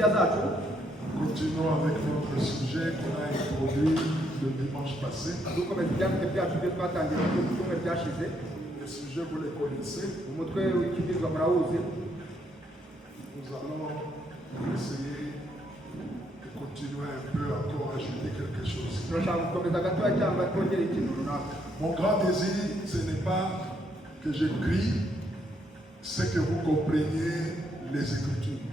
Continuons avec notre sujet qu'on a introduit le dimanche passé. Le sujet, vous le connaissez. Nous allons essayer de continuer un peu encore à ajouter quelque chose. Mon grand désir, ce n'est pas que j'écris, c'est que vous compreniez les Écritures.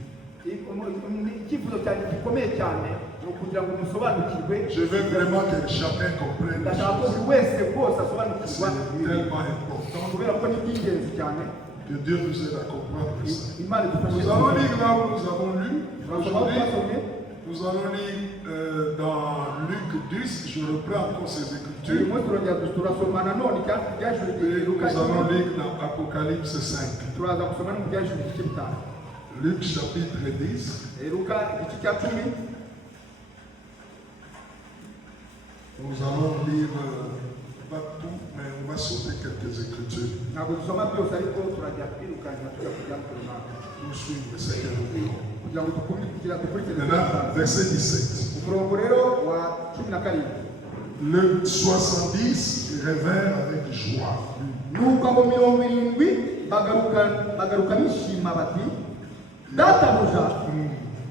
Je veux vraiment que chacun comprenne les choses. C'est tellement important que Dieu nous aide à comprendre ça. Nous allons lire là où nous avons lu. Aujourd'hui, nous allons lire dans Luc 10. Je reprends encore ces Écritures. Et nous allons lire dans Apocalypse 5. Luc chapitre 10. Nous allons lire pas tout, mais on va sauter quelques écritures. Nous suivons ce que nous voulons. Maintenant, verset 17. Le 70 révèle avec joie. databuja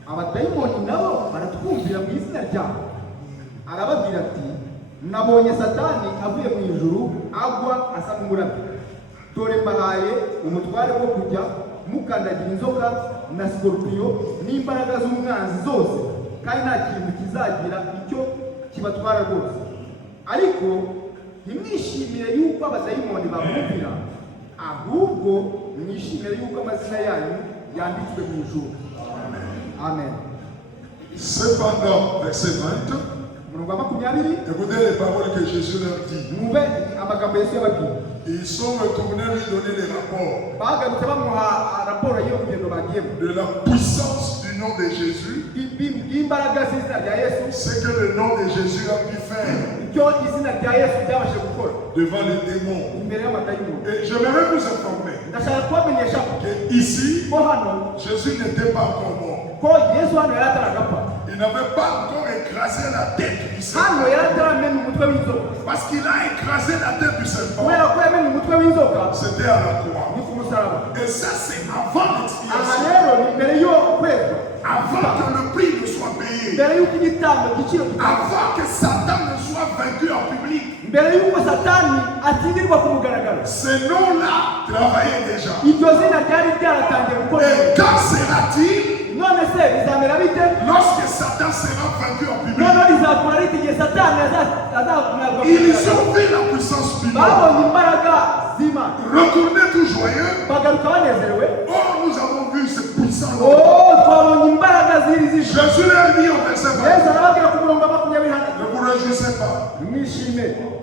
abadayimoni nabo baratwumvira mu izina ryawe. Arababwira ati nabonye satani avuye mu ijuru agwa asa n'umurabyo. Dore mbahaye umutware wo kujya mukandagira inzoka na sikorupiyo n'imbaraga z'umwanzi zose, kandi nta kintu kizagira icyo kibatwara rwose. Ariko ntimwishimire yuko abadayimoni bamwumvira, ahubwo mwishimire yuko amazina yanyu yanditswe mu ijuru. Amen. Cependant, verset 20, écoutez les paroles que Jésus leur dit. Ils sont retournés lui donner les rapports de la puissance du nom de Jésus, ce que le nom de Jésus a pu faire devant les démons. Et j'aimerais vous informer qu'ici, Jésus n'était pas encore mort. Il n'avait pas encore écrasé la tête du serpent. Parce qu'il a écrasé la tête du serpent. C'était à la croix. Et ça, c'est avant l'expiation. Avant que le prix ne soit payé. Avant que Satan ne soit vaincu en public. Ces noms-là travaillaient déjà. Et quand sera-t-il? Lorsque Satan sera vaincu en public, ils ont vu la puissance du nom. Retournez tout joyeux. Oh, nous avons vu ce puissant nom. Jésus leur dit au verset 20, ne vous réjouissez pas,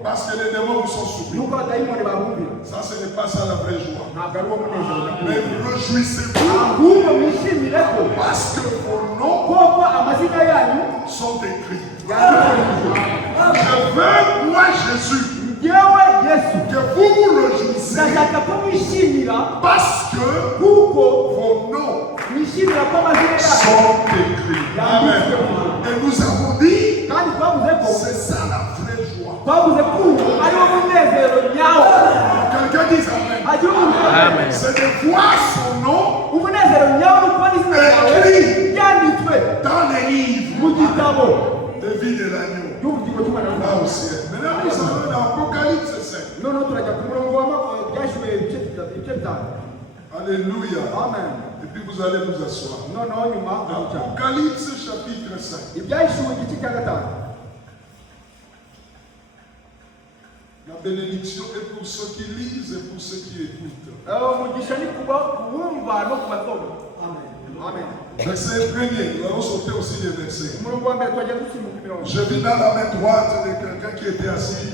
parce que les démons vous sont soumis. Ça, ce n'est pas ça la vraie joie. Mais réjouissez-vous, parce que vos noms sont écrits. Je veux, moi Jésus, que vous vous réjouissez, parce que vos noms sont écrits. Amen. Et nous avons dit, c'est ça la vraie joie. Quelqu'un dit Amen. C'est de voir son nom écrit dans les livres de vie de l'agneau. Là au ciel. Maintenant, nous allons dans Apocalypse 5. Alléluia. Amen. Et puis vous allez vous asseoir. Apocalypse chapitre 5. La bénédiction est pour ceux qui lisent et pour ceux qui écoutent. Amen. Verset 1er, nous allons sauter aussi les versets. Je vis dans la main droite de quelqu'un qui était assis,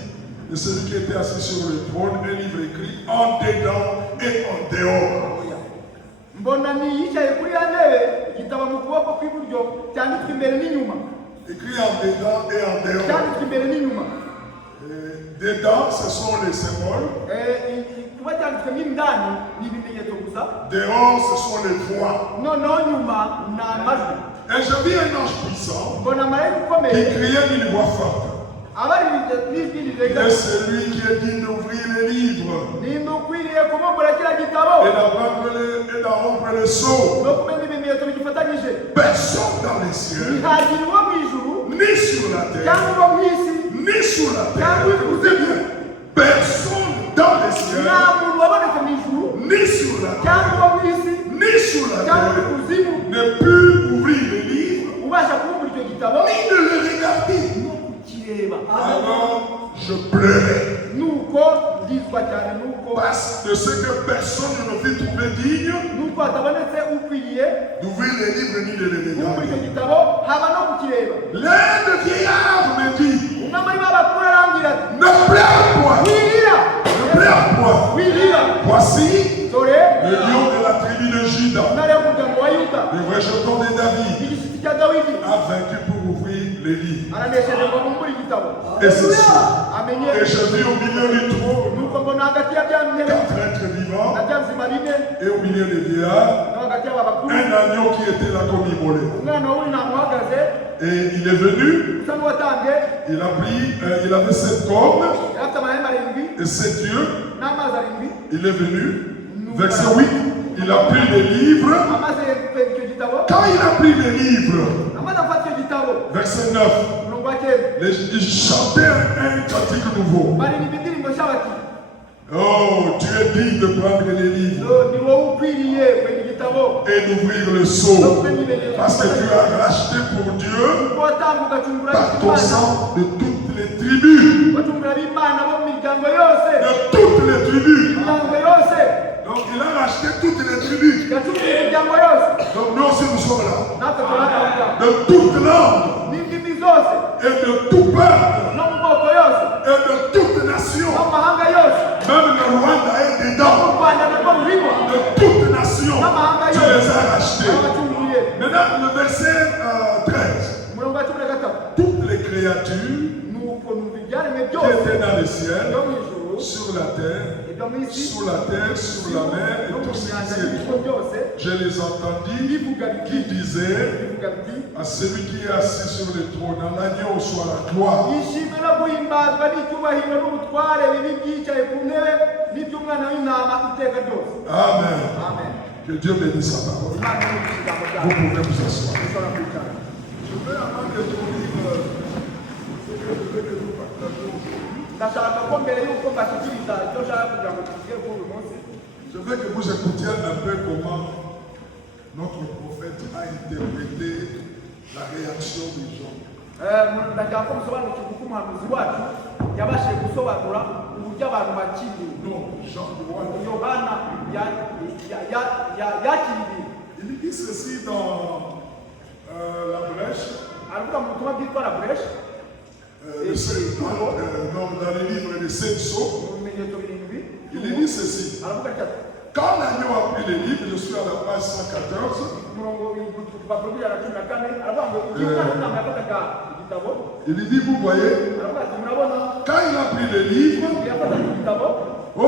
de celui qui était assis sur le trône, un livre écrit en dedans et en dehors. Écrit en dedans et en dehors. Dedans, ce sont les symboles. Dehors, ce sont les voix. Et vis un ange puissant qui criait d'une voix forte. Et celui qui est digne d'ouvrir les livres et d'en rompre le sceau. Personne dans les cieux, ni sur la terre, ni sous la terre, personne dans les cieux, ni sur la terre, ni sous la terre, ne put ouvrir les livres, ni de les regarder. Alors je pleurais parce de ce que personne ne fut trouvé digne d'ouvrir les livres ni de les regarder. L'un des vieillards me dit, ne pleure point, ne pleure point. Voici le lion de la tribu de Juda, le rejeton de David, a vaincu pour ouvrir les livres. Et c'est ça. Et je vis au milieu du trône 4 êtres vivants et au milieu des vieillards un agneau qui était là comme immolé. Et il est venu, il avait 7 cornes et 7 yeux. Il est venu, verset 8, il a pris les livres. Quand il a pris les livres, verset 9, il chantait un cantique nouveau. Oh, tu es digne de prendre les livres et d'ouvrir le sceau, parce que tu as racheté pour Dieu par ton sang de toutes les tribus. De toutes les tribus. Donc il a racheté toutes les tribus. Donc nous aussi nous sommes là. De toutes langues. Et de tout peuple. Et de toute nation. Même le Rwanda est dedans. De toute nation. Tu les as rachetés. Maintenant le verset 13. Toutes les créatures qui étaient dans le ciel, sur la terre, sous la terre, sur la mer, et tout ce qui s'y trouve, je les entendis qui disaient à celui qui est assis sur le trône, à l'agneau soit la gloire. Amen. Que Dieu bénisse sa parole. Vous pouvez vous asseoir. Je veux avant que tu livres ce que je veux que nous partageons. Je veux que vous écoutiez un peu comment notre prophète a interprété la réaction des gens. Non, Jean de Roi. Il dit ceci dans la brèche. Dans les livres des 7 sceaux, il dit ceci. Quand l'agneau a pris les livres, je suis à la page 114. Il dit, vous voyez, quand il a pris les livres, oh,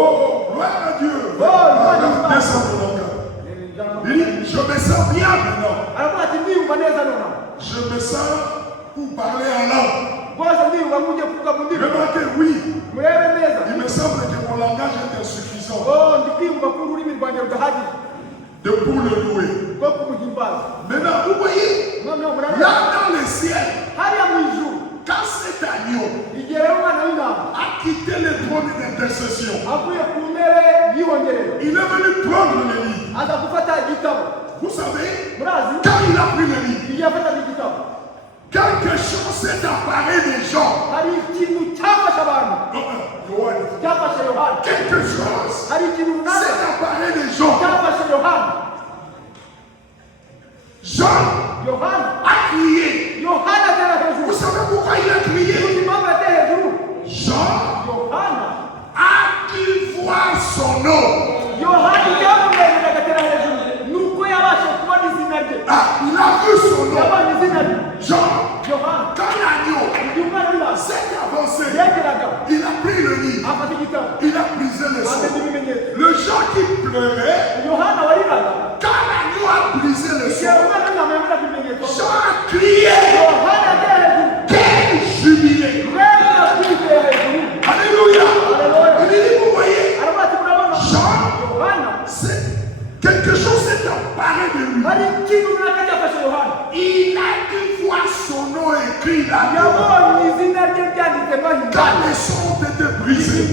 gloire à Dieu. Il dit, je me sens bien maintenant. Je me sens pour parler en langue. Remarquez, oui. Il me semble que mon langage est insuffisant de pour le louer. Maintenant, vous voyez, là dans le ciel, quand cet agneau a quitté le trône d'intercession, il est venu prendre le livre. Vous savez, quand il a pris le livre, quelque chose s'est apparu des gens. Quelque chose s'est apparu des gens. Jean a crié. Vous savez pourquoi il a crié? Jean a dû voir son nom. Ah, il a vu son nom. Jean, quand l'agneau s'est avancé, il a pris le livre, il a brisé le sang. Le Jean qui pleurait, quand l'agneau a brisé le sang, Jean a Il a dû voir son nom écrit là-dedans. Quand les sons ont été brisés.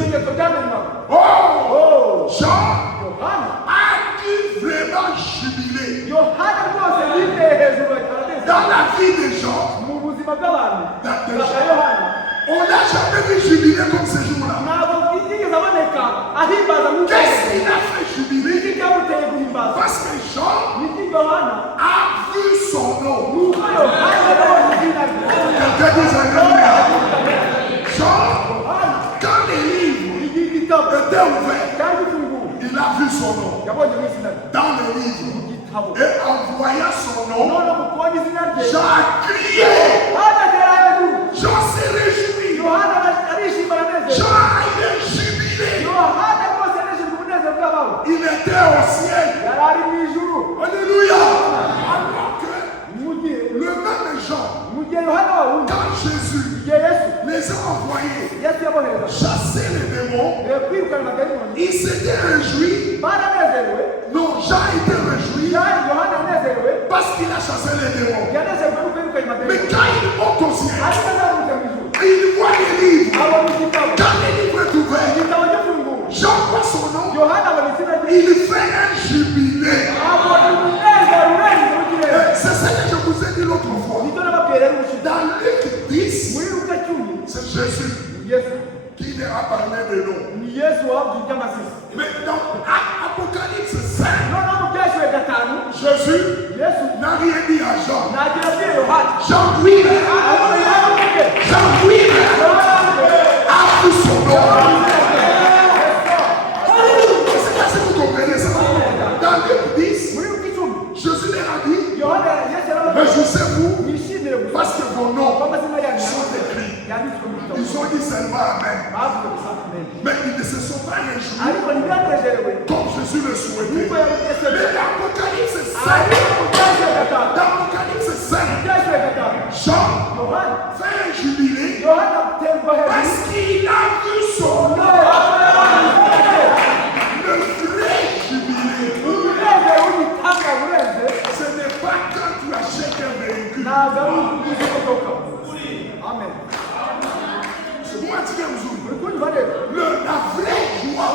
Oh! Jean a dû vraiment jubiler. Dans la vie des gens, on n'a jamais vu jubiler comme ce jour-là. Qu'est-ce qu'il a fait jubiler? Parce que Jean a vu son nom. Jean, quand les livres étaient ouverts, il a vu son nom dans les livres. Et en voyant son nom, Jean a crié. Jean s'est réjoui. Jean a jubilé. Il était au ciel. Alléluia. Alors que le même Jean, quand Jésus les a envoyés chasser les démons, il s'était réjoui. Non, Jean était réjoui parce qu'il a chassé les démons. Mais quand il monte au ciel, il voit les livres. Quand les livres est ouvert, Jean voit son nom, il fait un jubilé. C'est ce que je vous ai dit l'autre fois. Dans Luc 10, c'est Jésus qui leur a parlé de nom. Mais dans Apocalypse 5, Jésus n'a rien dit à Jean. Jean lui-même a vu son nom. Est-ce que vous comprenez ça? Dans Luc 10, Jésus leur a dit, mais je sais vous, parce que vos noms sont écrits. Ils ont dit seulement Amen. Mais ils ne se sont pas réjouis comme Jésus le souhaitait. Mais l'Apocalypse 5, Jean fait un jubilé parce qu'il a vu son nom. Le vrai jubilé, ce n'est pas quand tu achètes un véhicule. Amen. C'est moi qui aime Zoom. La vraie joie,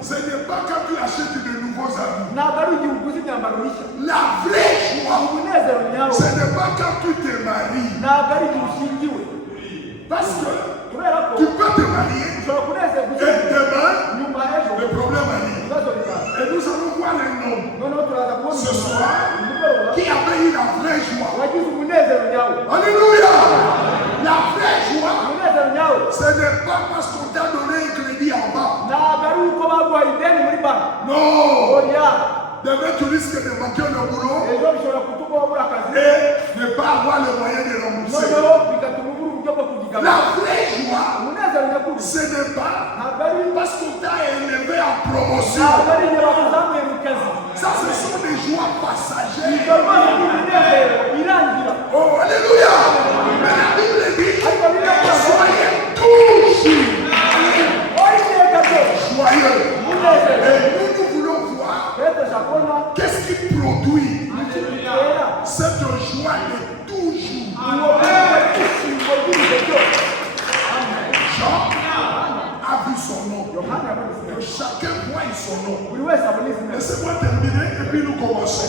ce n'est pas quand tu achètes de nouveaux habits. La vraie joie, ce n'est pas quand tu te maries. Parce que tu peux te marier et demain, le problème arrive. Et nous allons voir les noms ce soir qui avait eu la vraie joie. Alléluia! La vraie joie, ce n'est pas parce qu'on t'a donné un crédit en bas. Non! Demain, tu risques de manquer le boulot et ne pas avoir le moyen de rembourser. La vraie joie, ce n'est pas parce qu'on t'a élevé en promotion. Ça, ce sont des joies passagères. Oh, alléluia! Mais la Bible dit, soyez toujours joyeux. Et nous voulons voir qu'est-ce qui produit cette joie de toujours. Jean a vu son nom. Chacun voit son nom. Laissez-moi terminer et puis nous commençons.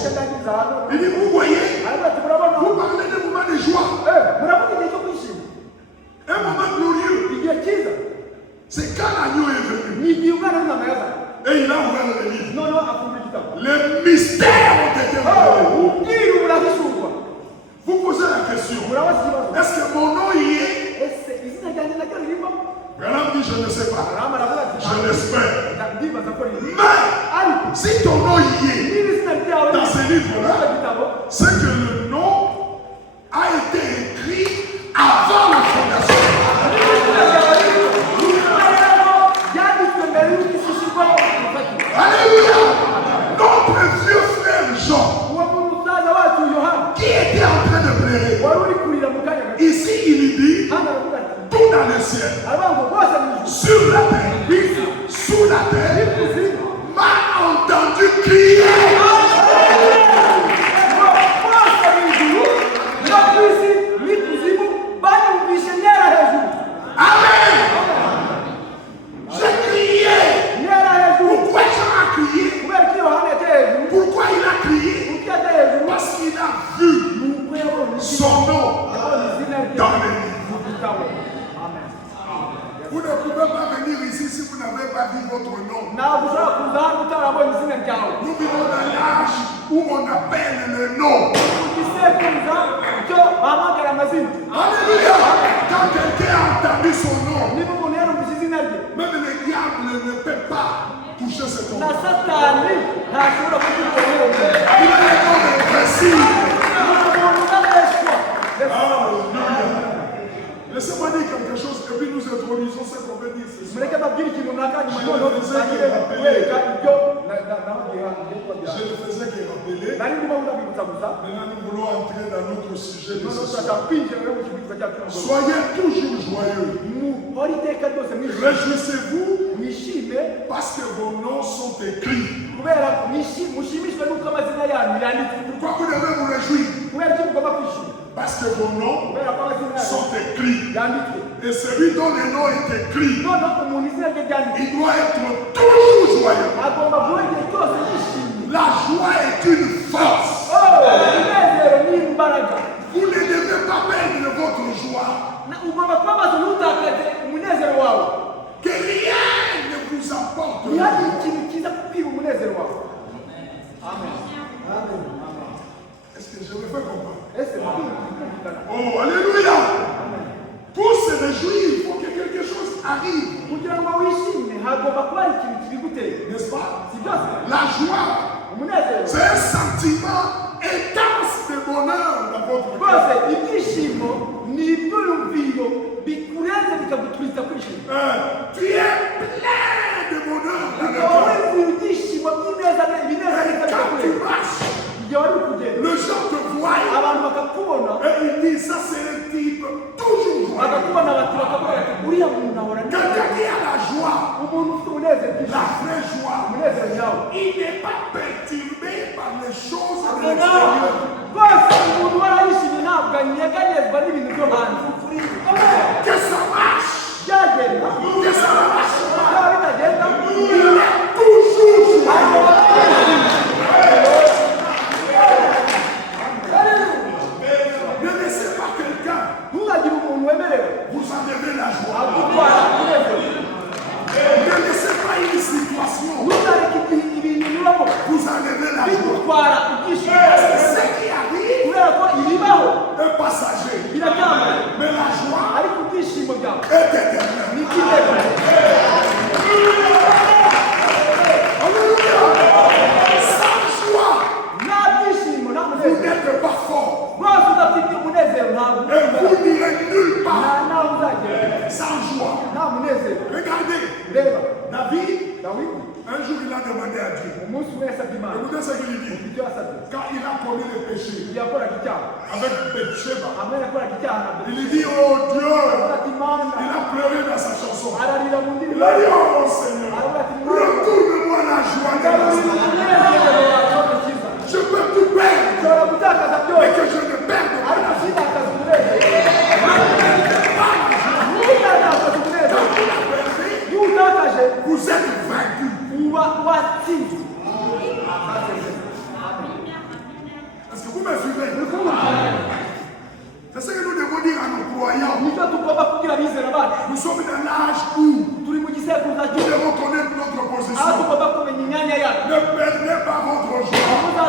Il dit, vous voyez, vous parlez de moments de joie. Un moment glorieux. C'est quand l'agneau est venu. Et il a ouvert le livre. Les mystères ont été révélés. Vous posez la question. Est-ce que mon nom y est? Branham dit, je ne sais pas. Je l'espère. Mais si ton nom y est dans ce livre-là, c'est que le nom a été écrit avant la fondation. Alléluia! Notre vieux frère Jean, qui était en train de pleurer, ici il dit, tout dans le ciel, sur la terre, sous la terre, m'a entendu crier. vivons dans l'âge où on appelle le nom. Alléluia. Quand quelqu'un a entendu son nom, même le diable ne peut pas toucher cet homme. Il a le nom précis. Laissez-moi dire quelque chose et puis nous introduisons ce qu'on veut dire. Je ne le faisais que rappeler. Maintenant nous voulons entrer dans notre sujet de ce soir. Soyez toujours joyeux. Réjouissez-vous parce que vos noms sont écrits. Pourquoi vous devez vous réjouir? Parce que vos noms sont écrits. Et celui dont le nom est écrit, il doit être toujours joyeux. La joie est une force. Vous ne devez pas perdre votre joie. Que rien ne vous apporte. Est-ce que je me fais comprendre? Oh, alléluia! Pour se réjouir, il faut que quelque chose arrive. N'est-ce pas? La joie, c'est un sentiment intense de bonheur dans votre cœur. Tu es plein de bonheur dans le cœur. Quand tu marches, le gens te voient et ils disent ça c'est un type toujours joyeux. Quelqu'un qui a la joie, la vraie joie, il n'est pas perturbé par les choses de l'extérieur. Que ça marche, que ça marche, il est toujours joyeux. Ne laissez pas quelqu'un vous enlever la joie. Ne laissez pas une situation vous enlever la joie. Ce qui arrive est passager. Mais la joie est éternelle. Sans joie, vous n'êtes pas fort. Et vous n'irez nulle part sans joie. Regardez, David, un jour il a demandé à Dieu. Écoutez ce qu'il dit. Quand il a commis le péché avec Bathsheba, il dit, oh Dieu, il a pleuré dans sa chanson. Il a dit, oh mon Seigneur, retourne-moi la joie de ma vie. Je peux tout perdre, mais que je ne perde pas. Vous êtes vaincu. Est-ce que vous me suivez? C'est ce que nous devons dire à nos croyants. Nous sommes dans l'âge où nous devons connaître notre position. Ne perdez pas votre joie.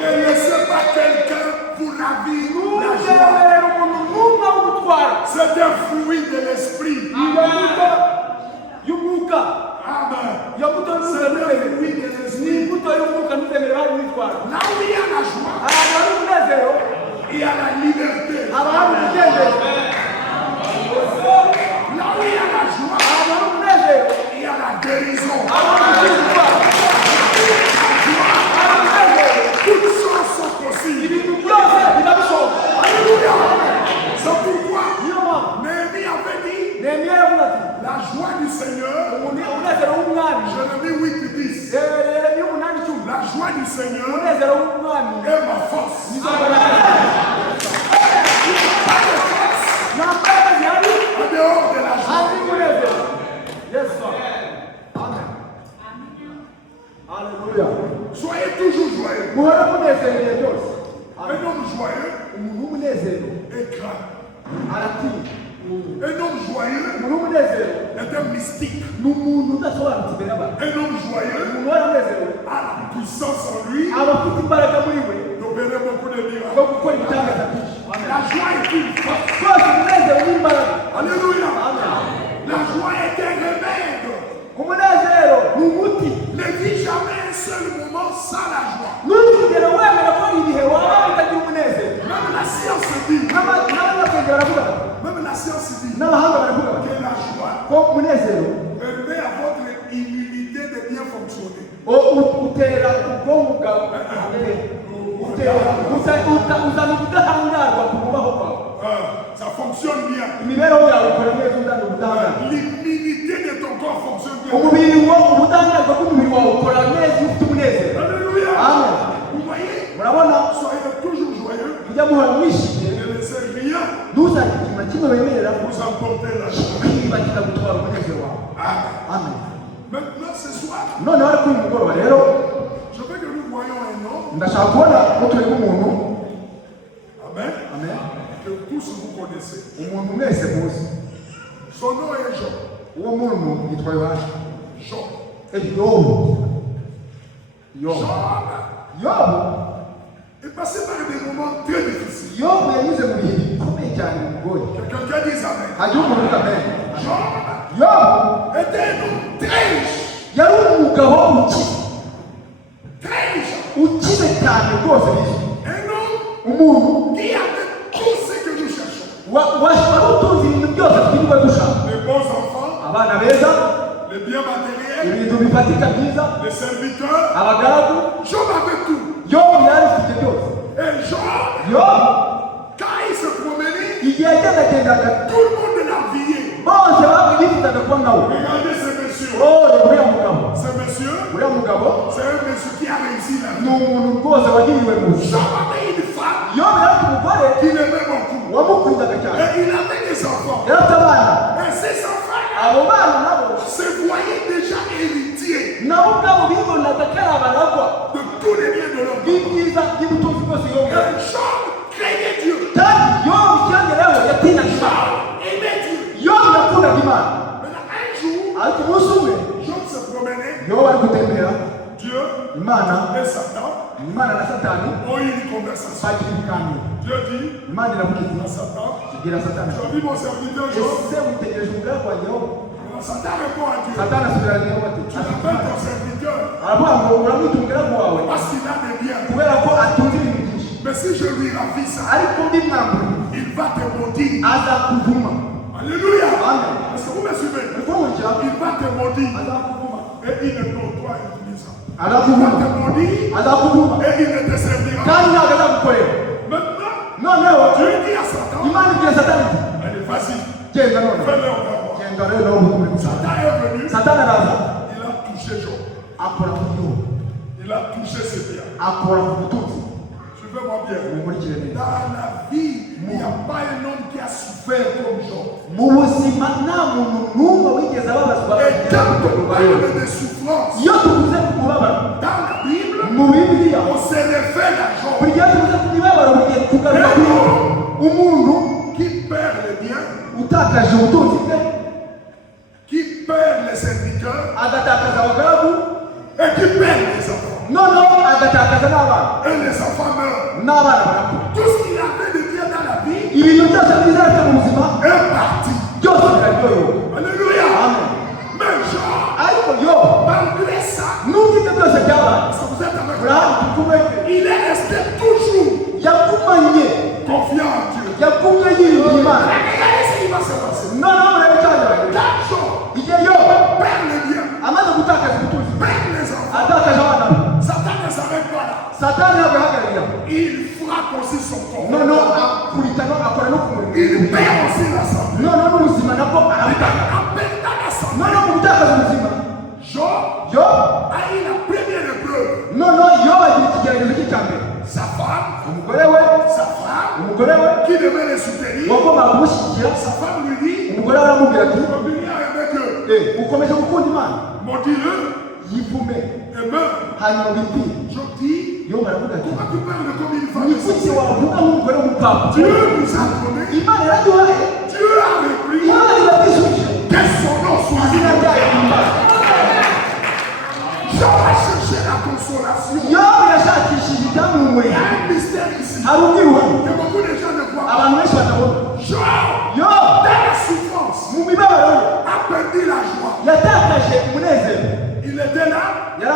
Ne laissez pas quelqu'un vous ravir la joie. C'est un fruit de l'esprit. Amen. C'est un fruit de l'esprit. Là où il y a la joie, il y a la liberté. Là où il y a la joie, il y a la guérison. Toutes choses sont possibles. Alléluia. C'est pourquoi Néhémie avait dit la joie du Seigneur. Jérémie 8:10. La joie du Seigneur est ma force. En dehors de la joie. Alléluia. Soyez toujours joyeux. Un homme joyeux est grand. Un homme joyeux est un mystique. Un homme joyeux a la puissance en lui d'opérer beaucoup de miracles. La joie est une force. Alléluia. La joie est un remède. Ne vis jamais un seul moment sans la joie. Même la science dit que la joie permet à votre immunité de bien fonctionner. Ça fonctionne bien. L'immunité de ton corps fonctionne bien. Alléluia. Vous voyez? Soyez toujours joyeux. Ne laissez rien vous emporter la joie. Amen. Maintenant ce soir, je veux que nous voyons un homme. Amen. Amen. Que tous vous connaissez. Son nom est Job. Job est passé par des moments très difficiles. Quelqu'un qui dit Amen. Job était un homme très riche. Très riche. Un homme qui avait tout ce que nous cherchons. Les bons enfants, les biens matériels, les serviteurs. Job avait tout. Et Job, quand il se promenait, tout le monde l'a vié. Regardez ce monsieur. Ce monsieur, c'est un monsieur qui a réussi la vie. Job avait une femme qui l'aimait beaucoup. Et il avait des enfants. Et ces enfants se voyaient déjà héritiers de tous les biens de leur vie. Et Job craignait Dieu. Job aimait Dieu. Maintenant, un jour, Job se promenait. Dieu et Satan ont eu une conversation. Dieu dit à Satan, tu as vu mon serviteur Job? Satan répond à Dieu. Tu appelles ton serviteur parce qu'il a des biens. Mais si je lui ravis ça, il va te maudire. Alléluia. Est-ce que vous me suivez? Il va te maudire. Et il ne peut pas utiliser ça. Il va te maudire et il ne te servira pas. Maintenant, Dieu dit à Satan, allez, vas-y, fais-le, on va voir. Satan est venu, il a touché Job. Il a touché ses biens. Suivez-moi bien. Dans la vie, il n'y a pas un homme qui a souffert comme Job. Et quand on parle de souffrance, dans la Bible, on se réfère à Job. Qui perd les biens, qui perd les serviteurs, et qui perd les enfants. Et les enfants meurent. Tout ce qu'il avait de bien dans la vie est parti. Alléluia. Mais Job, malgré ça, vous êtes avec moi, il est resté toujours confiant en Dieu. Regardez ce qui va se passer. Quand Job perd les biens, perd les enfants, Satan ne s'arrête pas là. Il frappe aussi son corps. Il perd aussi la santé. En perdant la santé, Job a eu la première épreuve. Sa femme qui devait les soutenir, sa femme lui dit, continue à aimer Dieu. Maudis-le et meurs. Job dit, pourquoi tu parles de comme une femme? Dieu nous a donné, Dieu a répondu. consolation. Il y a un mystère ici. que beaucoup de gens ne voient pas. Job, dans la souffrance, a perdu la joie. Il était là. Quand il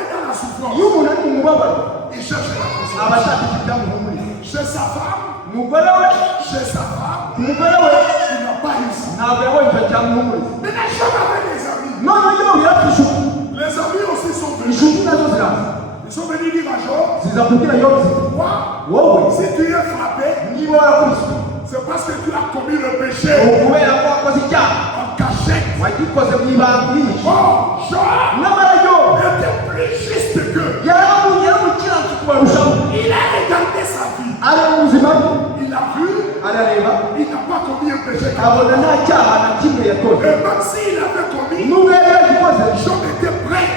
est dans la souffrance, il cherche la consolation. Chez sa femme, il n'a pas réussi. Mais la Job avait des amis. Les amis aussi sont venus. Ils sont venus dire à Job, quoi? Si tu es frappé, c'est parce que tu as commis le péché en cachette. Oh, Job était plus juste que. Il a regardé sa vie. Il a vu. Il n'a pas commis un péché. Et même s'il avait commis, Job était prêt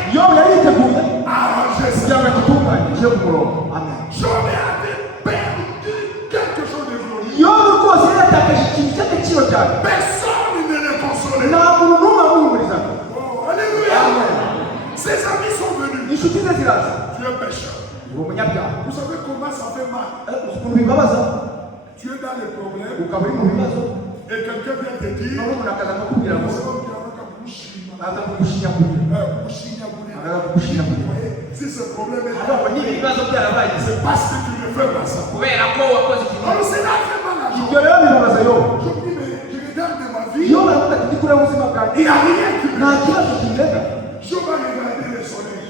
à arranger ça. Job avait perdu quelque chose de glorieux. Personne ne le consolait. Oh, alléluia. Ses amis sont venus. Tu es pécheur. Vous savez comment ça fait mal? Tu es dans les problèmes et quelqu'un vient te dire si ce problème est c'est parce que tu ne fais pas ça. Alors c'est là fait mal à Job. Je dis mais je regarde ma vie, il n'y a rien qui me Job a regardé le soleil.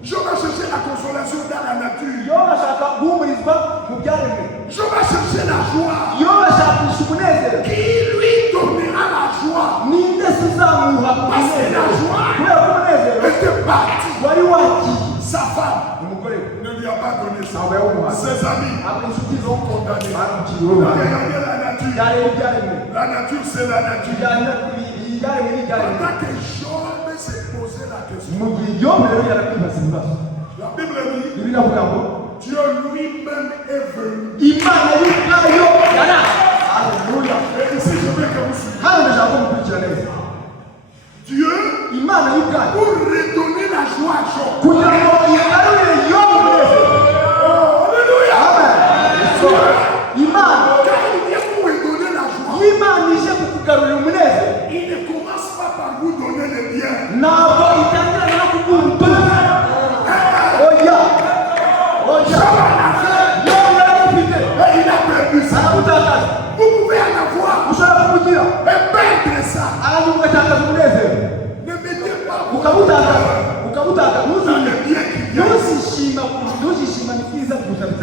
Job a cherché la consolation dans la nature. Job a cherché la joie. Qui lui donnera la joie? Parce que la joie était partie. Sa femme ne lui a pas donné ça. Ses amis l'ont condamné. Regardez la nature. La nature, c'est la nature. Pendant que Job s'est posé la question, la Bible dit Dieu lui-même est venu. Alléluia. Et ici, je veux que vous suiviez. Dieu, pour redonner la joie à Job. Alléluia. Quand il vient pour redonner la joie, il ne commence pas par vous donner le bien. Il a perdu ça. Vous pouvez en avoir et perdre ça. Ne mettez pas dans le bien qui vient.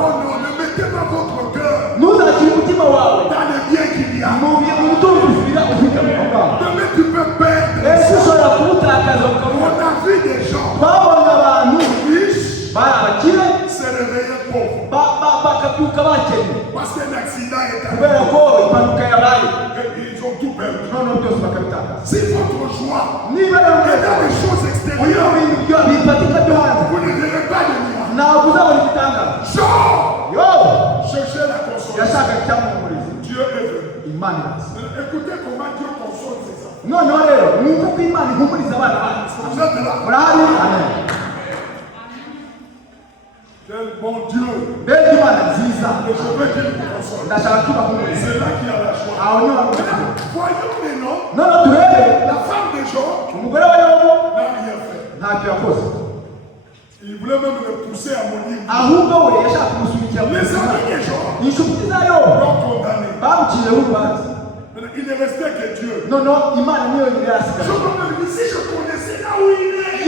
Non, ne mettez pas votre cœur dans le bien qui vient. Demain tu peux perdre ça. On a vu des gens riches se réveiller pauvres. Parce qu'un accident est arrivé. Ils ont tout perdu. Si votre joie est dans les choses extérieures, vous ne verrez pas de miracle. Cherchez la consolation. Dieu est venu. Écoutez comment Dieu console ses enfants. Vous êtes là. Quel bon Dieu. Et je veux qu'il nous console. C'est là qu'il y a la joie. Voyons maintenant la femme de Job n'a rien fait. Il voulait même le pousser à mourir. Les amis de Job l'ont condamné. Il ne restait que Dieu. Je me dis, si je connaissais là où il est,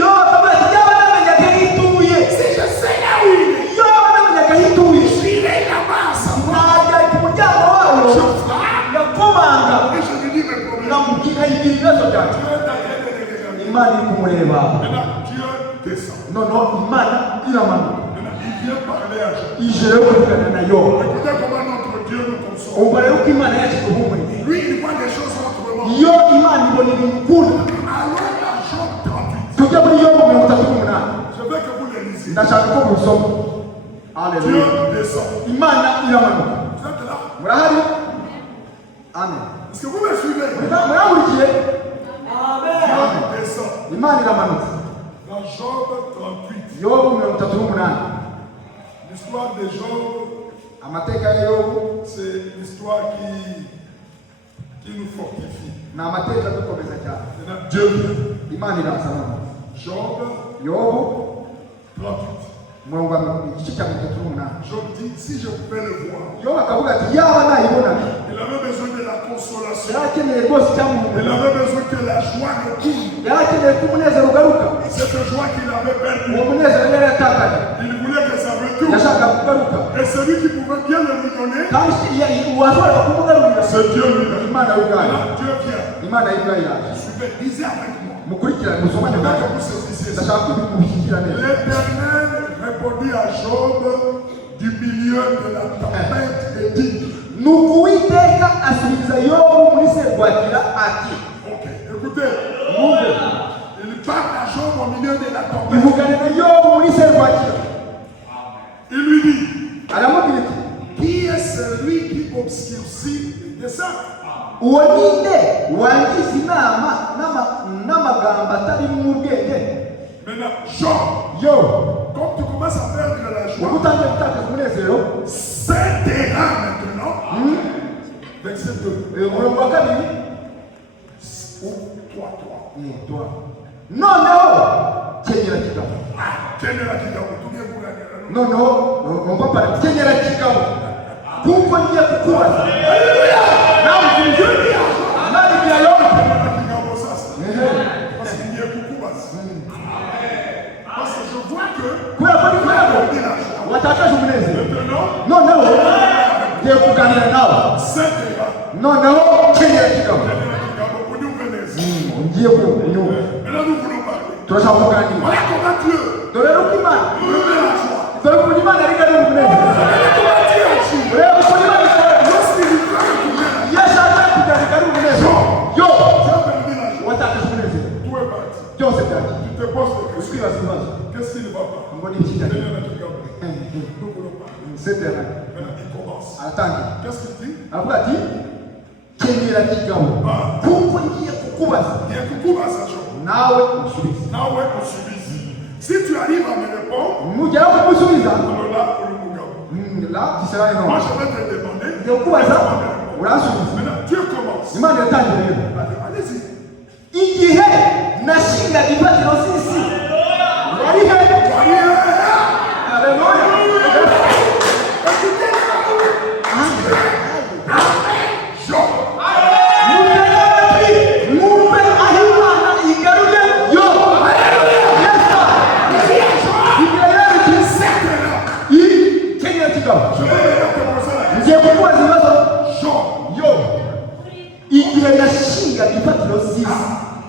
si je sais là où il est, je irai là-bas à sa mort. Je frappe et je lui dis mes problèmes. Dieu est en train de regarder. Maintenant, Dieu descend. Maintenant, il vient parler à Job. Écoutez comment notre Dieu nous console. Lui, il voit les choses autrement. Allons à Job 38. Je veux que vous les lisiez. Dieu descend. Vous êtes là? Amen. Est-ce que vous me suivez? Amen. Dieu descend. Dans Job 38. L'histoire de Job, c'est l'histoire qui nous fortifie. Dieu vient. Job 38. Job dit, si je pouvais le voir, il avait besoin de la consolation. Il avait besoin que la joie retourne. Cette joie qu'il avait perdue, il voulait que ça retourne. Et celui qui pouvait bien le lui donner, c'est Dieu lui-même. Dieu vient. Lisez avec moi. L'Éternel répondit à Job du milieu de la tempête et dit. Ok, écoutez, il parle à Job au milieu de la tempête. Il lui dit, qui est celui qui obscurcit les desseins? Maintenant, Job, quand tu commences à perdre la joie, c'est terrain maintenant. Verset 2. Toi. Non, on va parler. Parce qu'il y a beaucoup parce que je vois que qu'est-ce qu'il va pas? C'est terrain. Maintenant, il commence. Qu'est-ce qu'il dit? Si tu arrives à me répondre, là, tu seras énorme. Moi, je vais te demander. Maintenant, Dieu commence. Allez-y. Igihe nashinga ifatiro sisi wari he haleluya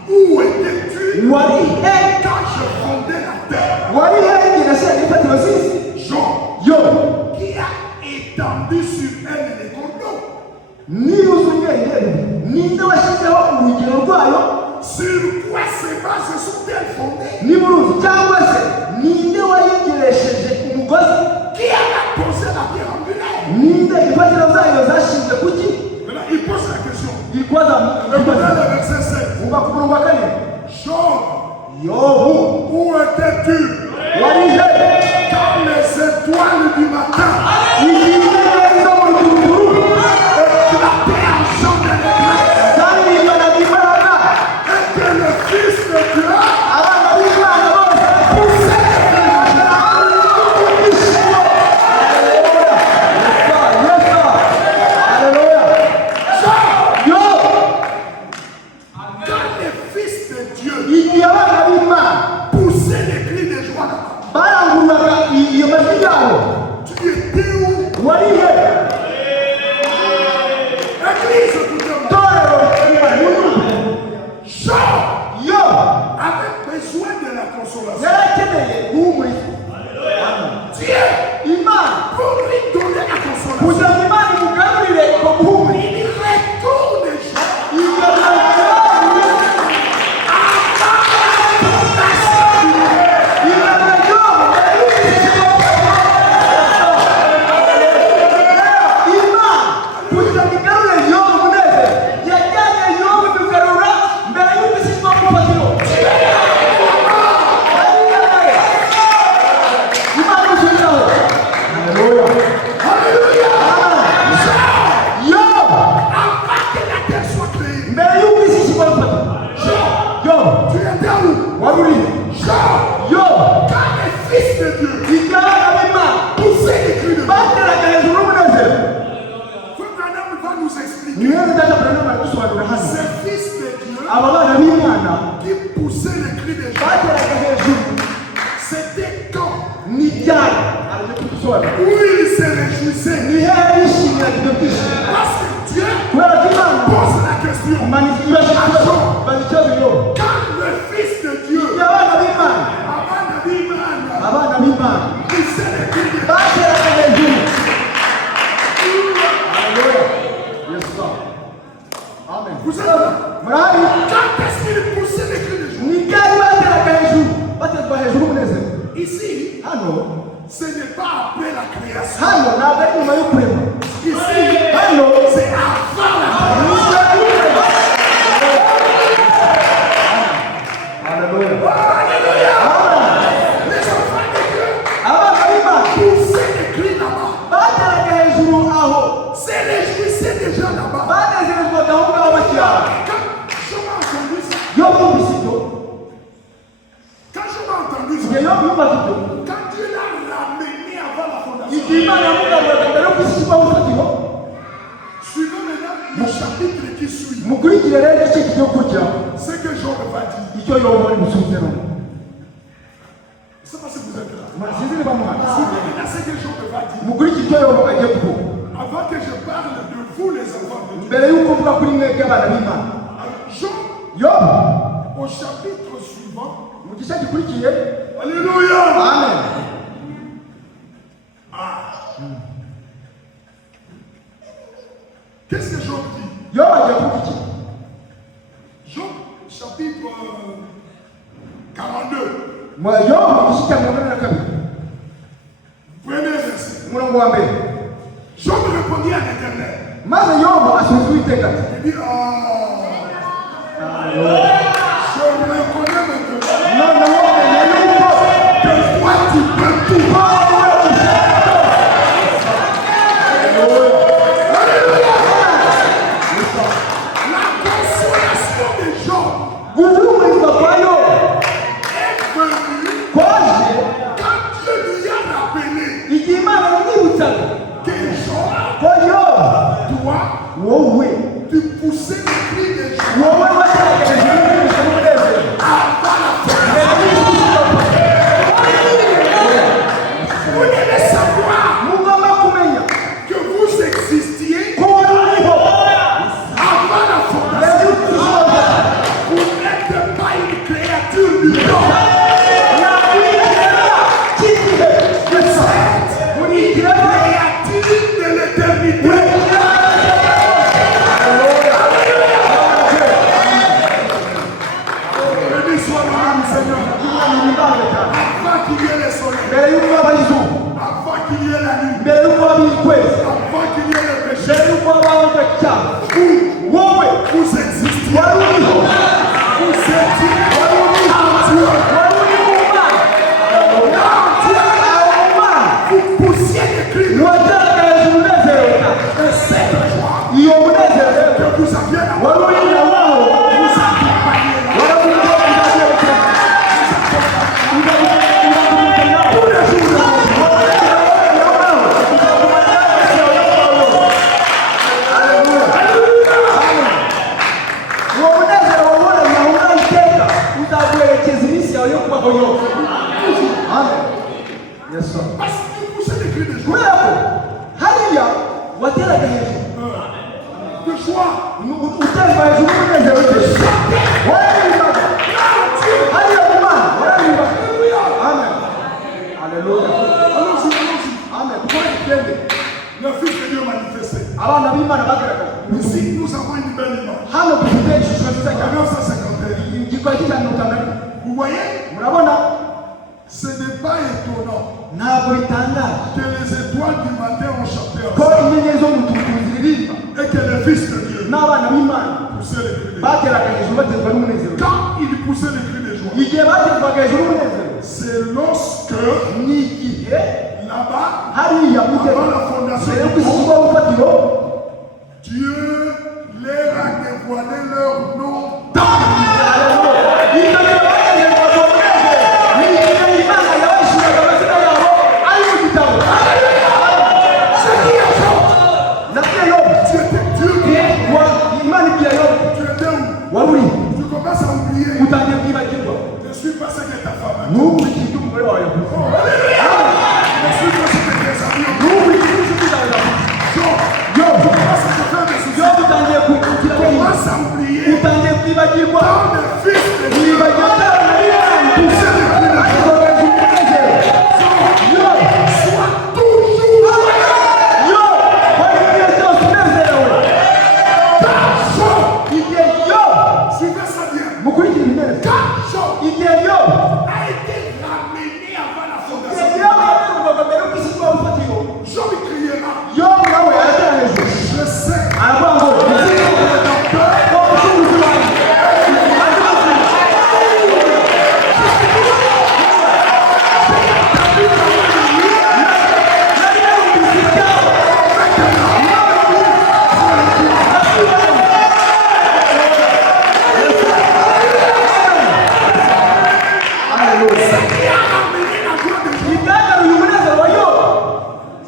Où étais-tu quand je fondais la terre? Jean, qui a étendu sur elle les cordeaux? Sur quoi ces bases sont-elles fondées? Qui a posé la pierre angulaire? Maintenant, il pose la question. Regardez le verset 7. Job, où étais-tu quand les étoiles du matin éclataient en chant d'allégresse et que le Fils de Dieu poussait pousser les cris de joie là-bas. de Frère Branham va nous expliquer. Ces fils de Dieu qui poussaient les cris des gens. C'était quand? Où ils se réjouissaient. Parce que Dieu pose la question. Quand le fils de Dieu poussait les cris des gens. Vous savez, quand est-ce qu'il poussait les cris des gens? Ici, ce n'est pas après la création. Ici, c'est avant la création. Alléluia. Les enfants de Dieu poussaient les cris là-bas. Se réjouissaient déjà là-bas. Quand je m'ai entendu ça, quand Dieu l'a ramené avant la fondation, suivez maintenant le chapitre qui suit. Ce que Job va dire. Je ne sais pas si vous êtes là. Suivez maintenant ce que Job va dire. Avant que je parle de vous les enfants de Dieu. Job, au chapitre suivant. Alléluia. Amen. Qu'est-ce que Job dit? Job, chapitre 42. Premier verset. Job répondit à l'Éternel. Il dit, je reconnais maintenant que toi tu peux tout. La consolation de Job est venue quand Dieu lui a rappelé que Job doit te pousser les cris de Job avant la vous devez savoir que vous existiez avant la fondation. Vous n'êtes pas une créature du temps. Vous êtes une créature de l'éternité. Béni soit le nom du Seigneur. Avant qu'il y ait le soleil, avant qu'il y ait la nuit, avant qu'il y ait le péché, vous existiez. Vous étiez en Dieu. Vous poussiez les cris. Et cette joie que vous aviez là, vous accompagnez là. Tous les jours de parce que vous poussez les cris de joie. De joie. Alléluia. Allons-y. Amen. Le Fils de Dieu manifesté. Ici, nous avons une belle image. 1951. Vous voyez? Ce n'est pas étonnant que les étoiles du matin ont chanté ensemble et que le Fils de Dieu poussait les cris de joie. Quand il poussait les cris de joie, c'est lorsque là-bas, avant la fondation du monde, Dieu leur a dévoilé leur nom dans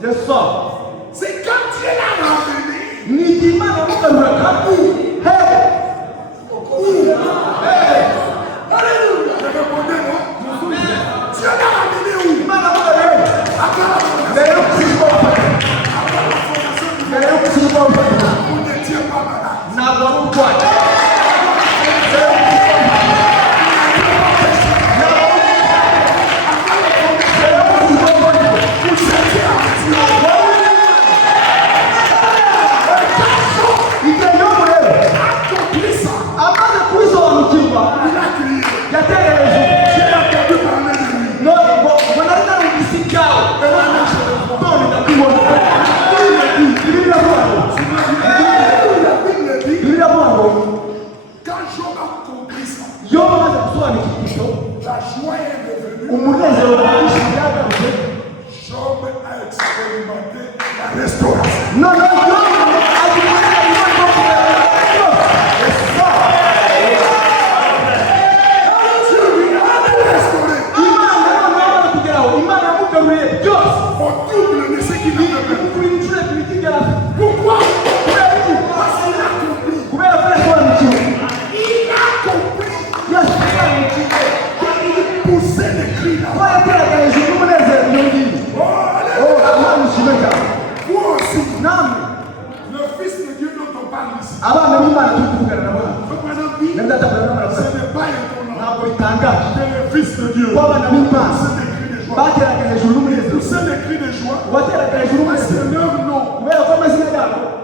le sort. C'est quand Dieu l'a ramené. Nidima na mukarura Alléluia. Je répondais non. Dieu l'a ramené où? Vous n'étiez pas malade. Job a expérimenté la restauration. Non, non, non. Au double de ce qu'il a fait. Pourquoi? Parce qu'il a compris. Il a compris. Il poussait les cris là. Vous aussi. Le Fils de Dieu dont on parle ici. Ce n'est pas étonnant que le Fils de Dieu poussait des cris de joie parce que leur nom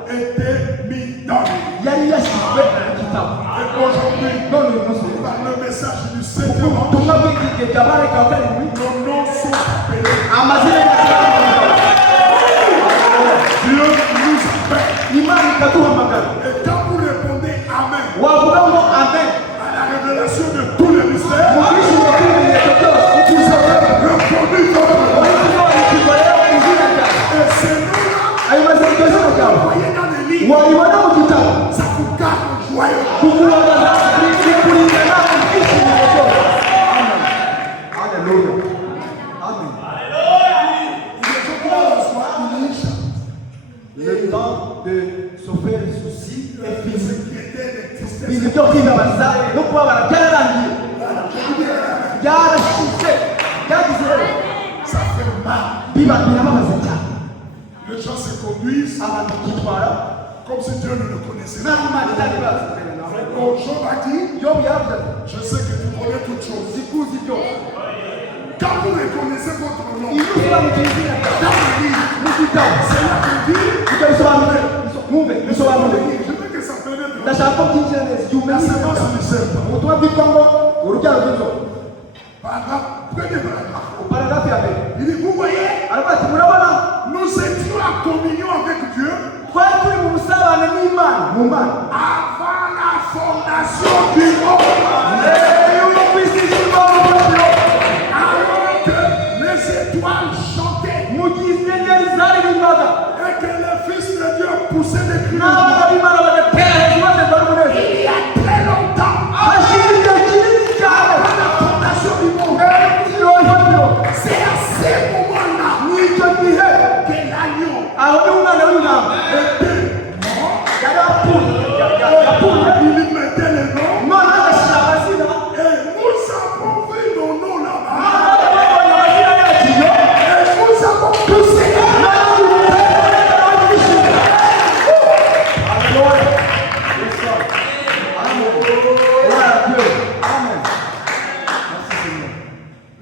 était mis dans le livre. Et aujourd'hui, par le message du Saint-Laurent, nos noms sont appelés. Dieu nous appelle. Et quand vous répondez Amen à la révélation de tous les mystères, vous avez répondu votre nom. Et c'est nous-là, vous voyez dans les livres, ça vous garde joyeux. Le temps de se faire souci est fini. Bizito kibabaza no kubabara byararangiye. Byarashitse. Byagize Ça fait mal. biramaze cyane. Les gens se conduisent Abantu kitwara comme si Dieu ne le connaissait pas. n'Imana itakibaza. Donc Job a dit, Yo byavuze je sais que tu connais toutes choses. zikuzi byose. Quand vous reconnaissez votre nom, Iyo usobanukirwa dans le livre, n'igitabo. c'est là que dit, Ukabisobanura. Mwumve bisobanura. je veux que ça pénètre Ndashaka ko byinjira neza. la Yumenye. sémence du serpent. Ubutumwa bwitwa ngo urubyaro rw'inzoka. Paragraphe, premier paragraphe. Paragrafu ya mbere. Il dit, vous voyez, Aravuga ati murabona nous étions en communion avec Dieu twari turi mu busabane n'Imana mu Mana. avant la fondation du monde. Yuko kwisi ishyirwaho n'umuriro. Alors que les étoiles chantaient Mu gihe inyenyeri zaririmbaga et que le Fils de Dieu poussait des cris de n'abana joie. b'Imana bagatera hejuru bateza n'umunezero. Il y a très longtemps, Hashize igihe kinini cyane. avant la fondation du monde, c'est à ce moment-là N'icyo gihe que l'agneau aho ni umwana w'intama était yari apfuye yapfuye il lui mettait le nom none agashyira amazina et nous avons vu nos noms là-bas none babonye amazina yacu yo et nous avons poussé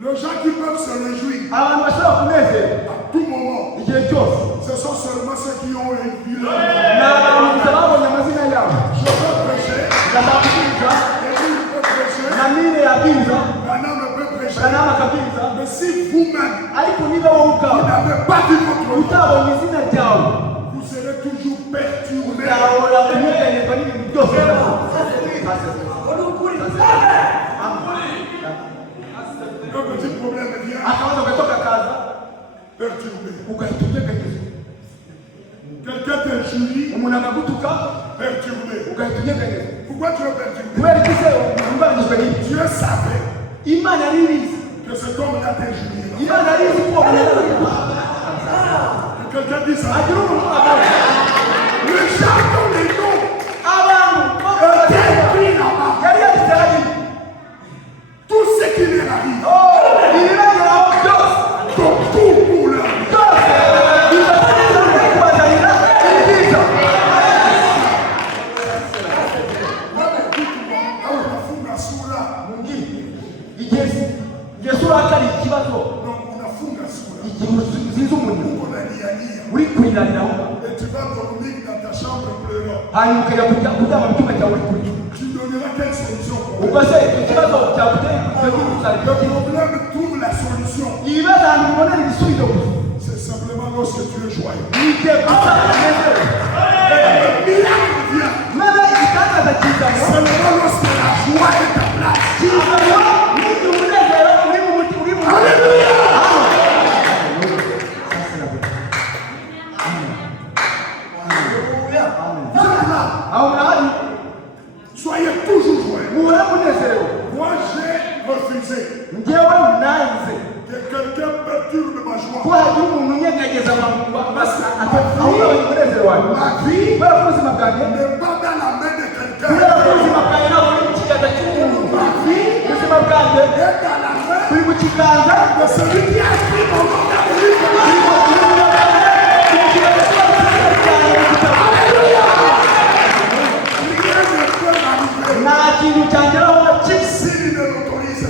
les gens qui peuvent se réjouir abantu bashobora kunezerwa à tout moment. igihe cyose Ce sont seulement ceux qui ont vu leur ni abantu gusa babonye amazina yabo. Je peux prêcher, Ndashaka kubwiriza Élie peut prêcher, na Mine yabwiriza Branham peut prêcher. Branham akabwiriza Mais si vous-même, ariko niba wowe vous ubwawe n'avez pas dit votre nom, utabonye izina ryawe vous serez toujours perturbé. uzahora kunyeganyezwa n'ibintu byose. Un petit problème vient Akabazo gatoka kaza perturber. ugahita unyeganyezwa. Quelqu'un t'injurie, Umuntu akagutuka perturbé. ugahita unyeganyezwa. Pourquoi tu es perturbé? Kubera iki se unyeganyezwa n'iki? Dieu savait Imana yari ibizi. que cet homme-là t'injurie. Imana yari izi ko uwo muntu Que quelqu'un dit ça. Le château des noms était pris là-bas. Tout ce qui leur arrive, comme tout pour leur vie. Et tu vas dormir dans ta chambre pleurant. Tu donneras quelle solution? Le problème trouve la solution. C'est simplement lorsque tu es joyeux. Le miracle vient. Seulement lorsque la joie est à place. Alléluia. Soyez toujours joyeux. Moi j'ai refusé que quelqu'un perturbe ma joie. Ma vie n'est pas dans la main de quelqu'un. Ma vie est dans la main de celui qui a écrit mon nom dans le livre. S'il ne l'autorise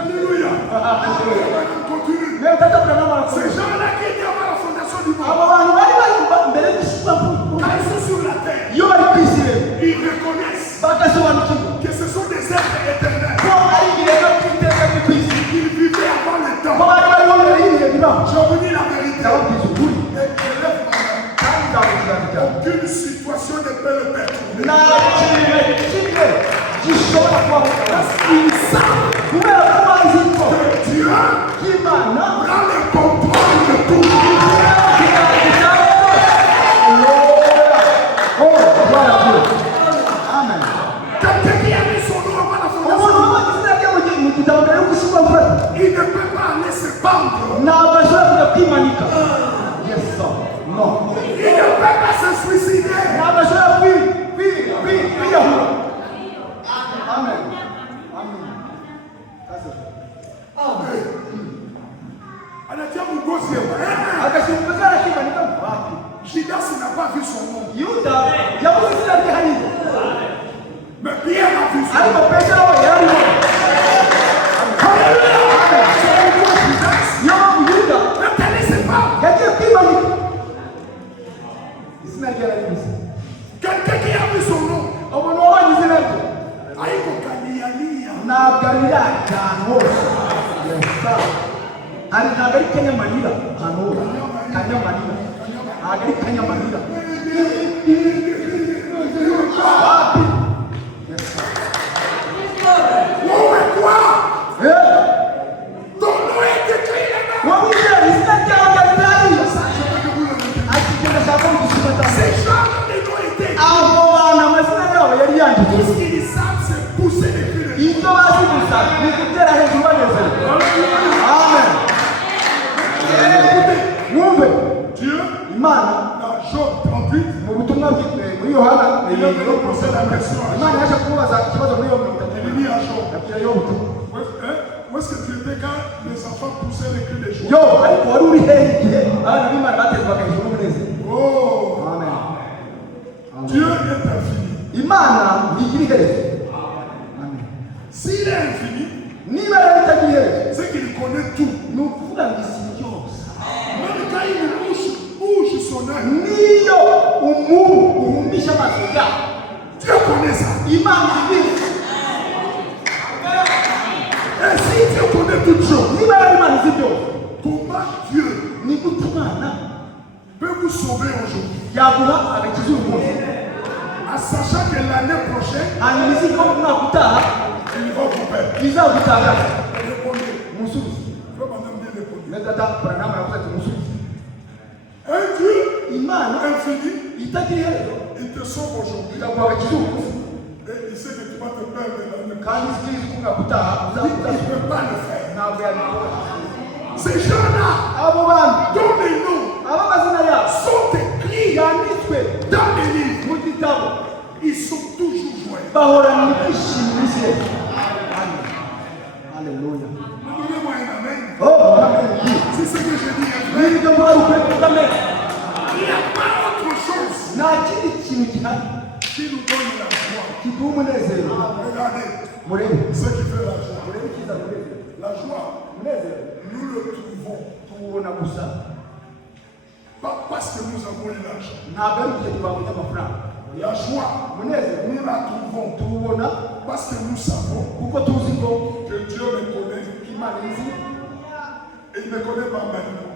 Alléluia. Continue. Ces gens-là qui étaient avant la fondation du monde, quand ils sont sur la terre, ils reconnaissent que ce sont des êtres éternels. Ils vivaient avant le temps. Je vous dis la vérité. Aucune situation ne peut le perturber. Parce qu'ils savent que Dieu prend le contrôle de tout. Amen. Quelqu'un qui a mis son nom avant la fondation, il ne peut pas aller se pendre. Non. Il ne peut pas se suicider. Amen. Judas n'a pas vu son nom. Mais Pierre a vu son nom. Ne te laissez pas. Quelqu'un qui a vu son nom. Puisqu'ils savent se pousser les filles. Amen. Dieu, dans Job 38, Où est-ce que tu étais quand les enfants poussaient les cris de joie? Oh! Amen. Dieu est infini. S'il est infini, c'est qu'il connaît tout. Même quand il bouge son œil, Dieu connaît ça. Et si Dieu connaît toutes choses, comment Dieu peut vous sauver aujourd'hui? En sachant que l'année prochaine, il va vous perdre. Répondez. Un Dieu infini, il te sauve aujourd'hui. Et il sait que tu vas te perdre l'année prochaine. Il ne peut pas le faire. Ces gens-là, dont les noms sont écrits dans les livres, ils sont toujours joyeux. Alléluia. Donnez-moi un amen. Oh, amen. C'est ce que je dis. Il n'y a pas autre chose qui nous donne la joie. Regardez ce qui fait la joie. La joie, nous le trouvons pas parce que nous avons eu l'argent. La joie, nous la trouvons parce que nous savons que Dieu me connaît. Et il me connaît pas maintenant.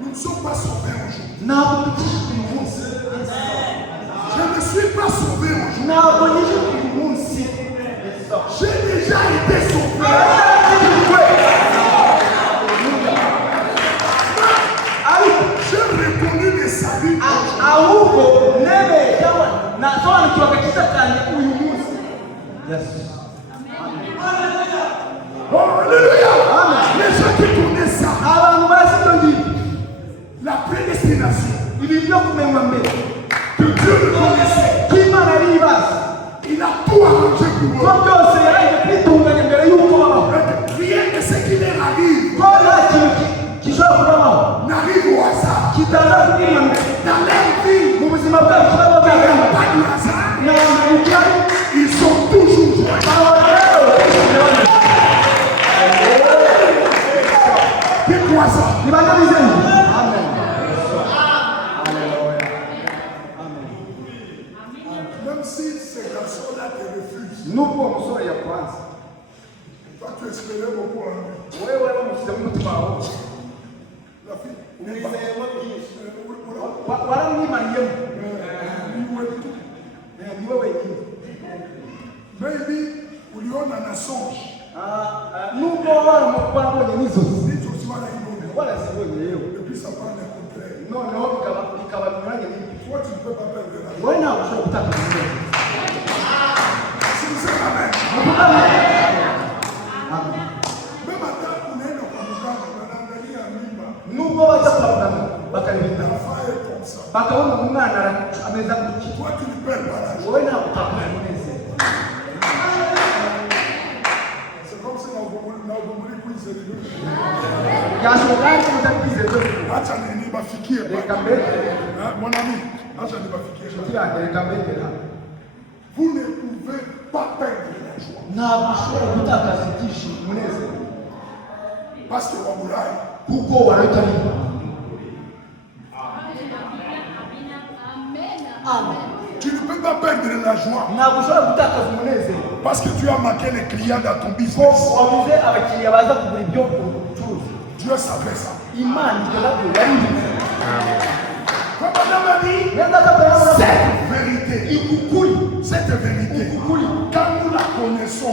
Nous ne sommes pas sauvés aujourd'hui. Je ne suis pas sauvé aujourd'hui. J'ai déjà été sauvé. J'ai reconnu mes saluts. Oh, alléluia. Les gens qui connaissent ça, la prédestination que Dieu le connaissait, il a tout arrangé pour eux. Rien de ce qui leur arrive n'arrive au hasard. Dans leur vie, il n'y a pas de hasard. Ils sont toujours joyeux. Dis-moi ça. Amen. Même si ces garçons-là te refusent, toi tu espérais beaucoup en lui. La fille. Maybe uliona na songe. Et puis ça parle le contraire. Toi tu ne peux pas perdre la joie. Si vous êtes amen. Même à temps où on est dans le l'enfant est comme ça. Toi tu ne perds pas la joie. C'est comme si on a voulu puiser les deux. Mon ami, vous ne pouvez pas perdre la joie. Parce que tu ne peux pas perdre la joie. Parce que tu as manqué les clients dans ton business. Dieu savait ça. Comme madame a dit, cette vérité, quand nous la connaissons,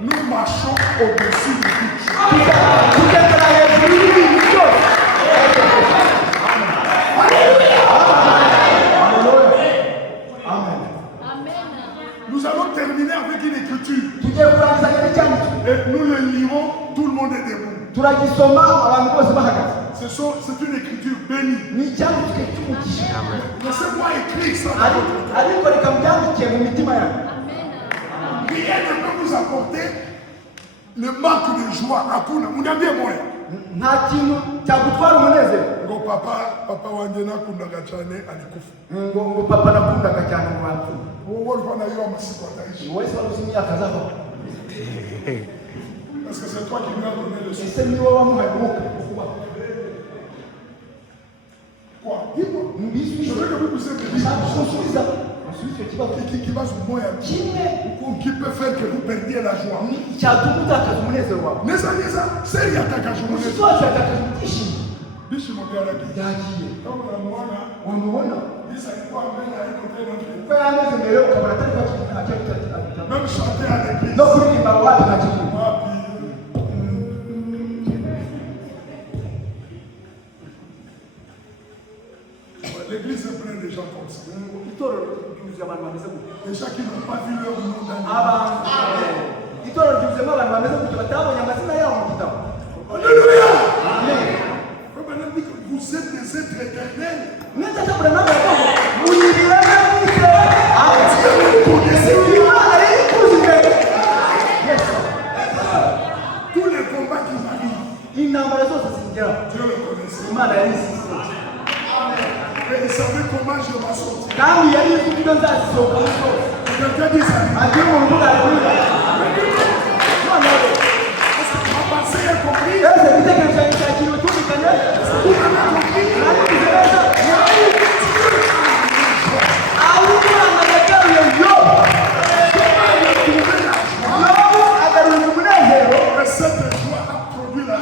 nous marchons au-dessus de toute chose. Nous allons terminer avec une écriture. Et nous le lirons, tout le monde est debout. C'est une écriture bénie. Laissez-moi écrire ça. Le manque de joie, hakuna. Mniambie moya. Nta kintu cyagutwara umunezero. Ngo papa wanjye nakundaga cyane alikufa. Ngo papa nakundaga cyane mu bantu. Wowe urwana yo amasiku ataishi. Wowe se wabuze imyaka zako. Parce que c'est toi qui lui as donné le souffle. Ese ni wowe wamuhaye umwuka. Quoi? Dis-moi. Je veux que vous puissiez me dire. Qui va se moya. Qui peut faire que vous perdiez la joie. Neza, c'est il y a ta cachou. Bishi mokara ki. Même chanter à l'église. L'église est pleine de gens comme ça. Les gens qui n'ont pas vu leur nom Alléluia. Vous êtes des êtres éternels. Tous les combats qui m'arrivent, Dieu le connaissait. Et il savait comment je m'en sortir. Quelqu'un dit ça. Ma pensée est comprise. Vous avez compris. Cette joie a produit la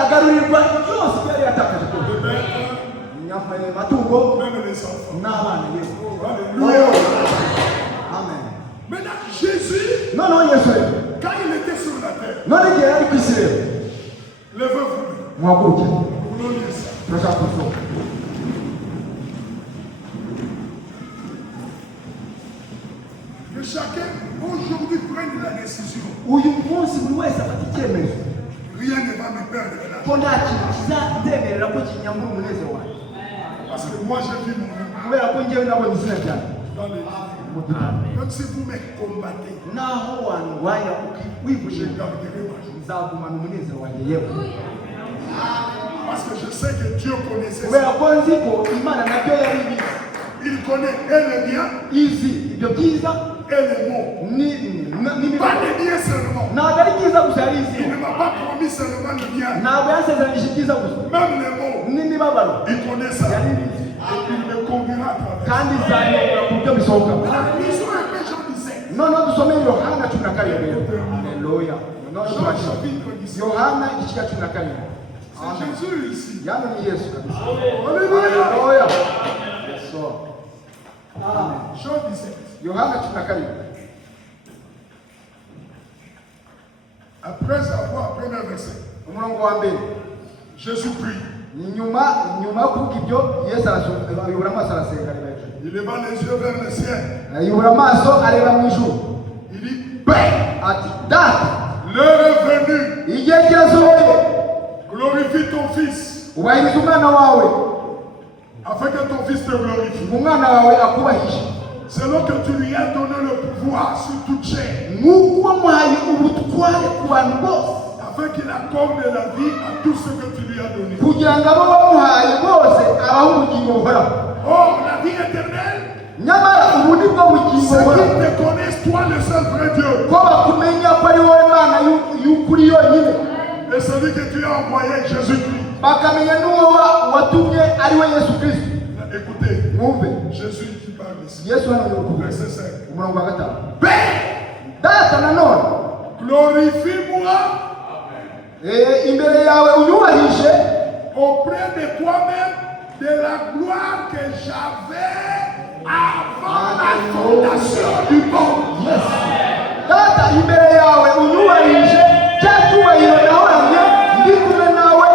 agarurirwa byose byari yatakaje ko nyambaye matungo n'abana yesu. Amen. Maintenant Jésus, non Yesu quand il était sur la terre, non igihe yari ku isi rero levez-vous, muhaguruke glorieux ça. turashaka kuvuga que chacun aujourd'hui prenne la décision. uyu munsi buri wese afata icyemezo. Rien ne va me perdre là. Ko nta kintu kizandemerera ko kinyambura umunezero wanjye. Parce que moi j'ai vu mon nom. Kubera ko njyewe nabonye izina ryanjye. Même si vous me combattez, naho wandwanya wivuje nzagumana umunezero wanjye yewe. Parce que je sais que Dieu connaissait kubera ko nzi ko Imana nabyo yari ibizi. Il connaît le bien, izi ibyo byiza et le mot. Pas le bien seulement. ntabwo ari byiza gusa yari izi. Il ne m'a pas promis seulement le bien. ntabwo yasezeranije ibyiza gusa. Même les mots. n'imibabaro. Il connaît ça. yari ibizi. Et il me conduira à travers. kandi izayobora ku buryo bisohoka. Lisons un peu Jean 17. noneho dusome Yohana 17. Haleluya. Yohana igice cya 17. C'est Jésus ici. Yano ni Yesu kabisa. Alléluia. Haleluya. So. Jean 17. Yohana 17. Après avoir premier verset, umurongo wa mbere Jésus prie. nyuma yo kuvuga ibyo Yesu ayobora amaso arasenga areba hejuru. Il leva les yeux vers le ciel. ayobora amaso areba mu ijuru. Il dit Père, ati data, l'heure est venue. igihe kirasohoye. Glorifie ton fils, ubahiriza umwana wawe afin que ton fils te glorifie. umwana wawe akubahishe. Selon que tu lui as donné le pouvoir sur toute chair, nk'uko wamuhaye ubutware ku bantu bose, afin qu'il accorde la vie à tout ce que tu lui as donné. kugira ngo abo wamuhaye bose abahe ubugingo buhoraho. Oh, la vie éternelle, nyamara ubu ni bwo bugingo ceux buhoraho. qui te connaissent, toi le seul vrai Dieu, ko bakumenya ko ari wowe Mana y'ukuri yonyine, et celui que tu as envoyé, Jésus-Christ. bakamenya n'uwo watumye ari we Yesu Kristo. Écoutez, mwumve Jésus qui parle ici. Yesu hano y'urukundo. Verset 5. umurongo wa gatanu. Père, data nanone glorifie-moi imbere yawe unyubahishe auprès de toi-même de la gloire que j'avais avant la fondation du monde. Yes. data imbere yawe unyubahishe cya cyubahiro nahoramye ndi kumwe nawe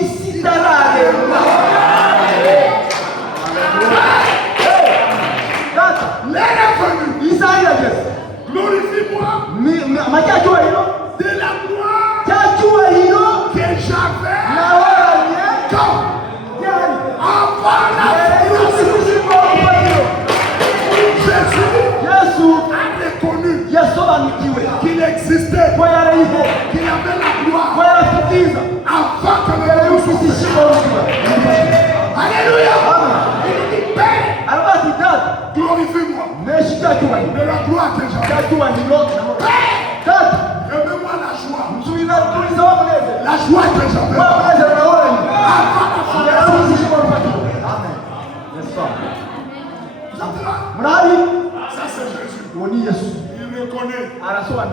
isi itararemwa. data L'heure est venue. isaha irageze. Glorifie-moi cya cyubahiro de la gloire cya cyubahiro que j'avais nahoramye quand ryari avant la fondation. qu'il existait, qu'il avait la gloire avant que le monde soit. Alléluia. Il dit Père, glorifie-moi de la gloire que j'avais. Père, remets-moi la joie que j'avais avant la fondation. Ça c'est Jésus. Il reconnaît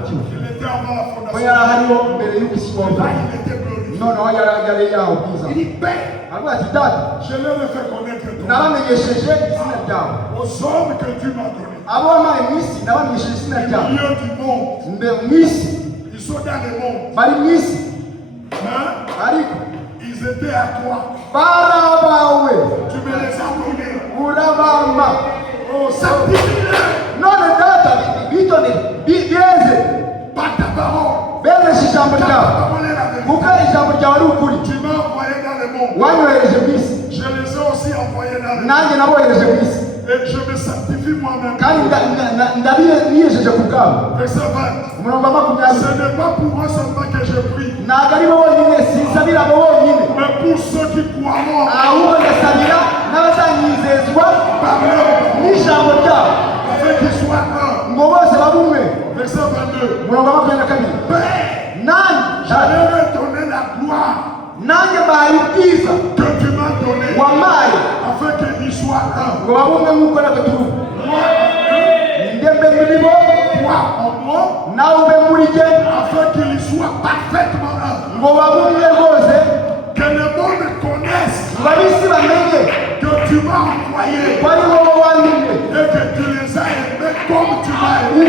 qu'il était avant la fondation. Là, il était glorifié. Il dit Père, je leur ai fait connaître ton nom aux hommes que tu m'as donnés. Au milieu du monde. Ils sont dans le monde. Hein? Ils étaient à toi. Tu me les as donnés. Oh, sanctifie-les par ta parole. Ta parole est la vérité. Tu m'as envoyé dans le monde. Je les ai aussi envoyés dans le monde. Et je me sanctifie moi-même. Verset 20. Ce n'est pas pour moi seulement que je prie, mais pour ceux qui croiront par leur afin qu'ils soient un. Verset 22. Père, je leur ai donné la gloire que tu m'as donnée afin qu'ils soient un. Moi en moi, afin qu'ils soient parfaitement un. Que le monde connaisse que tu m'as envoyé et que tu les as aimés comme tu m'as aimé.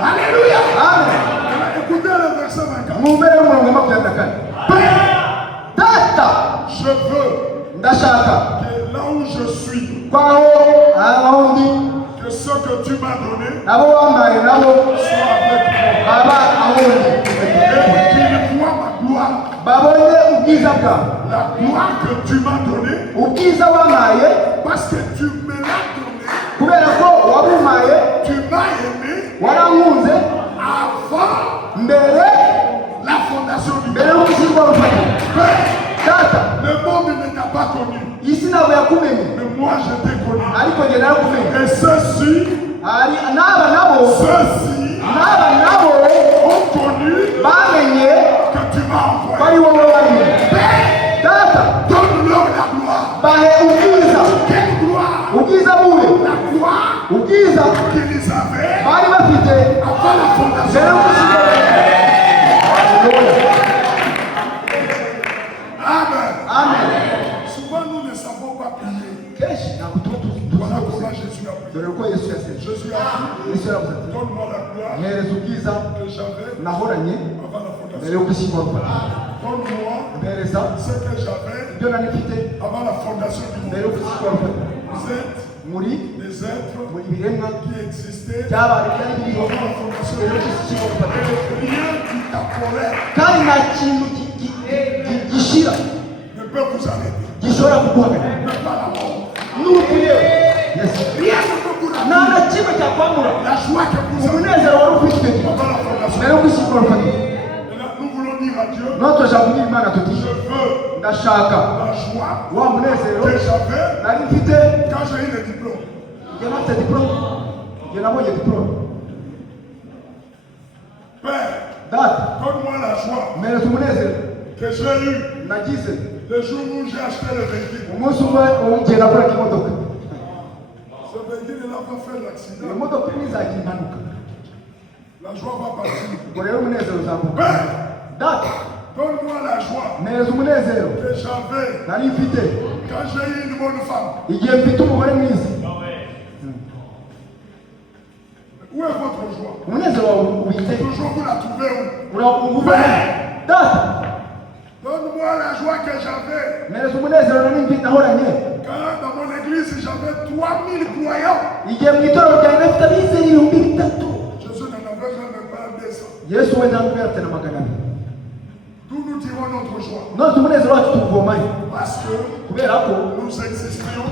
Alléluia. Écoutez le verset 24. Je veux que là où je suis, que ce que tu m'as donné soit avec moi. Et qu'ils voient ma gloire. La gloire que tu m'as donnée, parce que tu me l'as donnée. Tu m'as aimé avant la fondation du monde. Le monde ne t'a pas connu, mais moi je t'ai connu. Et ceux-ci ont connu que tu m'as envoyé. Donne-leur la gloire. Quelle gloire? La gloire qu'ils avaient avant la fondation. Amen. Souvent nous ne savons pas prier. Voilà comment Jésus a prié. Jésus a dit, donne-moi la gloire que j'avais avant la fondation. Donne-moi ce que j'avais avant la fondation du monde. Vous êtes des êtres qui existaient avant la fondation du monde. Rien qui t'appelait ne peut vous arrêter. Même pas la mort. Rien ne peut vous arrêter. La joie que vous avez avant la fondation. Nous voulons dire à Dieu, je veux la joie que j'avais quand j'ai eu le diplôme. Père, donne-moi la joie que j'ai eue le jour où j'ai acheté le véhicule. Ce véhicule n'a pas fait l'accident. La joie va partir. Père, donne-moi la joie que j'avais quand j'ai eu une bonne femme. Où est votre joie? Toujours vous la trouvez où? Père, donne-moi la joie que j'avais quand dans mon église j'avais 3000 croyants. Jésus n'en avait jamais pas 200. D'où nous tirons notre joie. Parce que nous existions.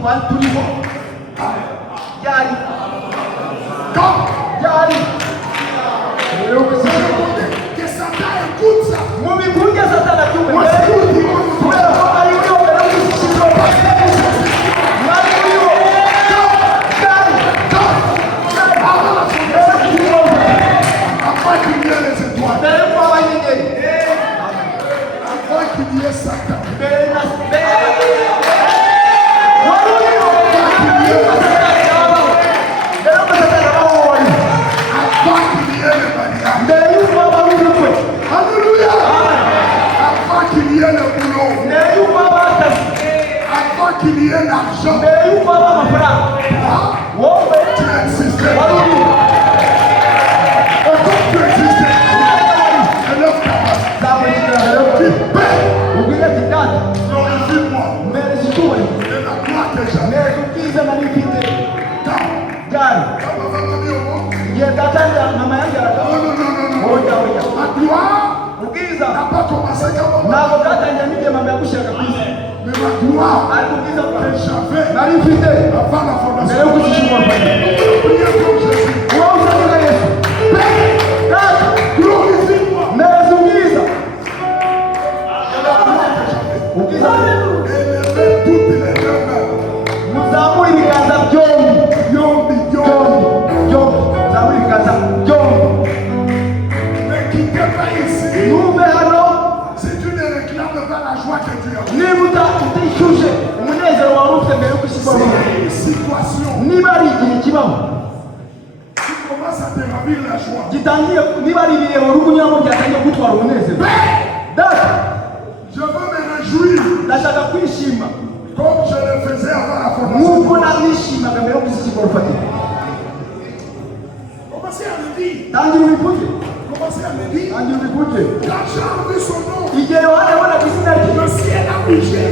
Yari. Que Satan écoute ça. Mubikunde Satana tume. Moi, c'est vous qui m'ont qu'il y ait l'argent. Tu existais. Encore tu existais. Alors, qui paie. Glorifie-moi. Et la gloire que j'avais. La gloire n'a pas commencé comme moi. Mais ma gloire que j'avais avant la formation. Priez comme Jésus. Glorifie-moi. Et la gloire que j'avais. Élevez toutes les deux mains. Ne quittez pas ici. Si tu ne réclames pas la joie que tu as. C'est une situation. Tu commences à te ravir la joie. Je veux me réjouir. Comme je le faisais avant la formation. Commencez à me dire. Commencez à me dire. Quand j'ai enlevé son nom, le ciel a bougé.